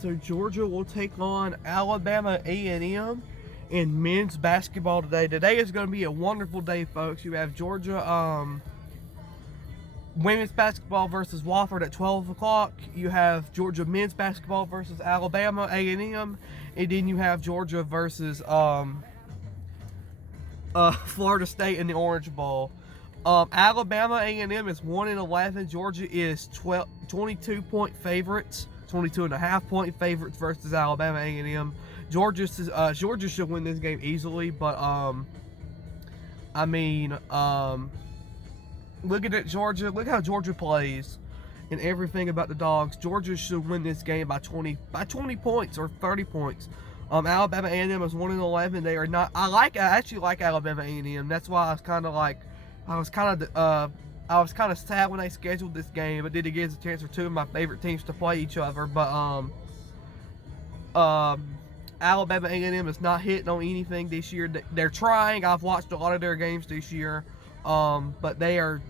so Georgia will take on Alabama A&m in men's basketball today. Today is going to be a wonderful day, folks. You have Georgia women's basketball versus Wofford at 12 o'clock. You have Georgia men's basketball versus Alabama A&m, and then you have Georgia versus Florida State in the Orange Bowl. Alabama A&m is 1-11. Georgia is 22-point favorites, 22.5-point favorites versus Alabama A&m. Georgia should win this game easily, but looking at Georgia, look how Georgia plays and everything about the Dogs. Georgia should win this game by 20 points or 30 points. Alabama A&m is 1-11. They are not. I actually like Alabama A&m. That's why I was kind of sad when they scheduled this game. But then it gives a chance for two of my favorite teams to play each other. But Alabama A&m is not hitting on anything this year. They're trying. I've watched a lot of their games this year, but the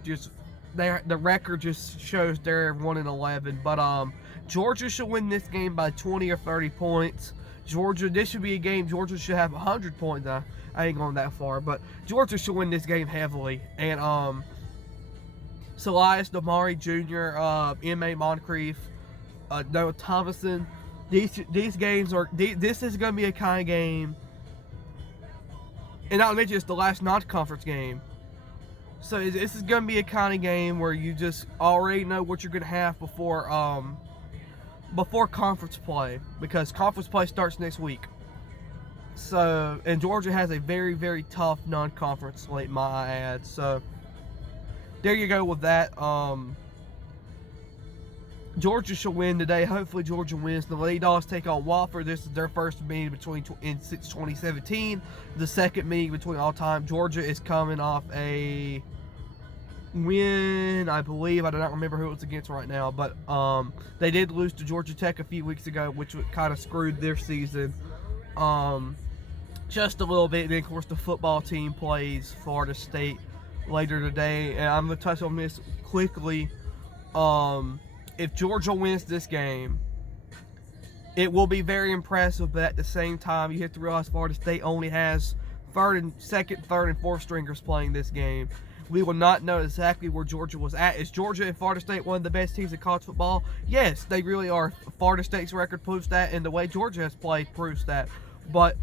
record just shows they're 1-11. But Georgia should win this game by 20 or 30 points. This should be a game Georgia should have 100 points. I ain't going that far, but Georgia should win this game heavily. And Silas Damari Jr., M.A. Moncrief, Noah Thomason. These games are. This is going to be a kind of game, and not to mention it's the last non-conference game. So this is going to be a kind of game where you just already know what you're going to have before conference play, because conference play starts next week. So, and Georgia has a very, very tough non-conference slate, might I add. So, there you go with that. Georgia should win today. Hopefully, Georgia wins. The Lady Dogs take on Wofford. This is their first meeting since 2017. The second meeting between all time. Georgia is coming off a win, I believe. I do not remember who it was against right now, but they did lose to Georgia Tech a few weeks ago, which kind of screwed their season just a little bit. And then, of course, the football team plays Florida State later today, and I'm going to touch on this quickly. If Georgia wins this game, it will be very impressive, but at the same time, you have to realize Florida State only has second, third, and fourth stringers playing this game. We will not know exactly where Georgia was at. Is Georgia and Florida State one of the best teams in college football? Yes, they really are. Florida State's record proves that, and the way Georgia has played proves that. But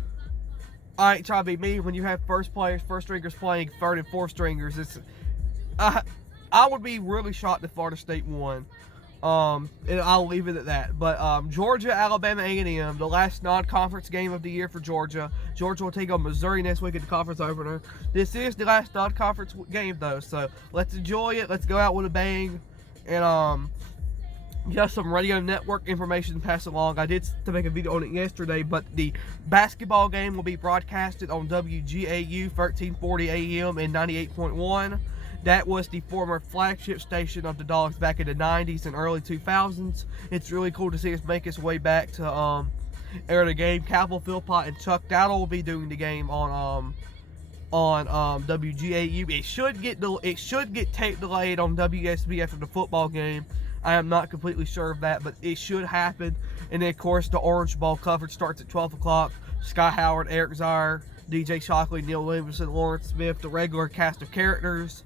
I ain't trying to be me when you have first stringers playing third and fourth stringers. I would be really shocked if Florida State won. And I'll leave it at that. But Georgia, Alabama A&m, the last non-conference game of the year for Georgia. Georgia will take on Missouri next week at the conference opener. This is the last non-conference game, though, so let's enjoy it. Let's go out with a bang. And just some radio network information to pass along. I did to make a video on it yesterday, but the basketball game will be broadcasted on WGAU 1340 AM and 98.1. That was the former flagship station of the Dogs back in the 90s and early 2000s. It's really cool to see us make its way back to air the game. Calvin Philpott and Chuck Dowdle will be doing the game on WGAU. It should get tape delayed on WSB after the football game. I am not completely sure of that, but it should happen. And then, of course, the Orange Bowl coverage starts at 12 o'clock. Sky Howard, Eric Zier, DJ Shockley, Neil Williamson, Lawrence Smith, the regular cast of characters.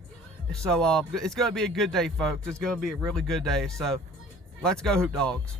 So it's going to be a good day, folks. It's going to be a really good day. So let's go, Hoop Dogs.